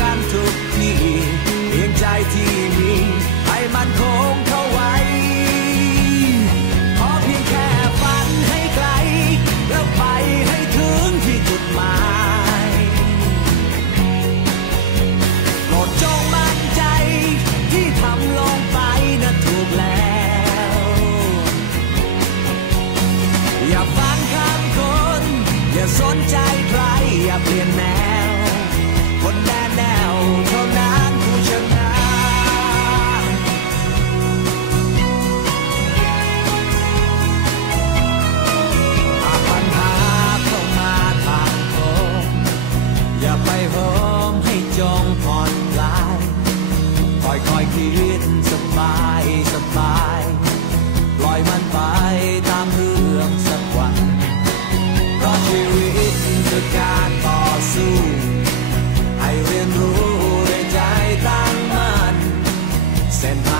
กั เ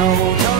น่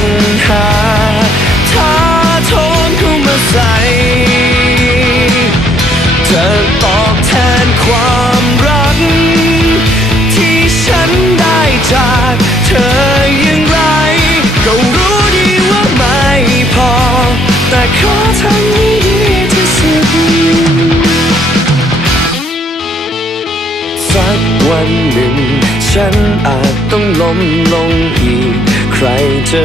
ญหาท้าโทนเข้ามาใส่เธอตอบแทนความรัก ที่ฉันได้จากเธออย่างไร ก็รู้ดีว่าไม่พอ แต่ขอทำให้ดีที่สุดสักวันหนึ่ง ฉันอาจต้องล้มลงอีก ใครจะ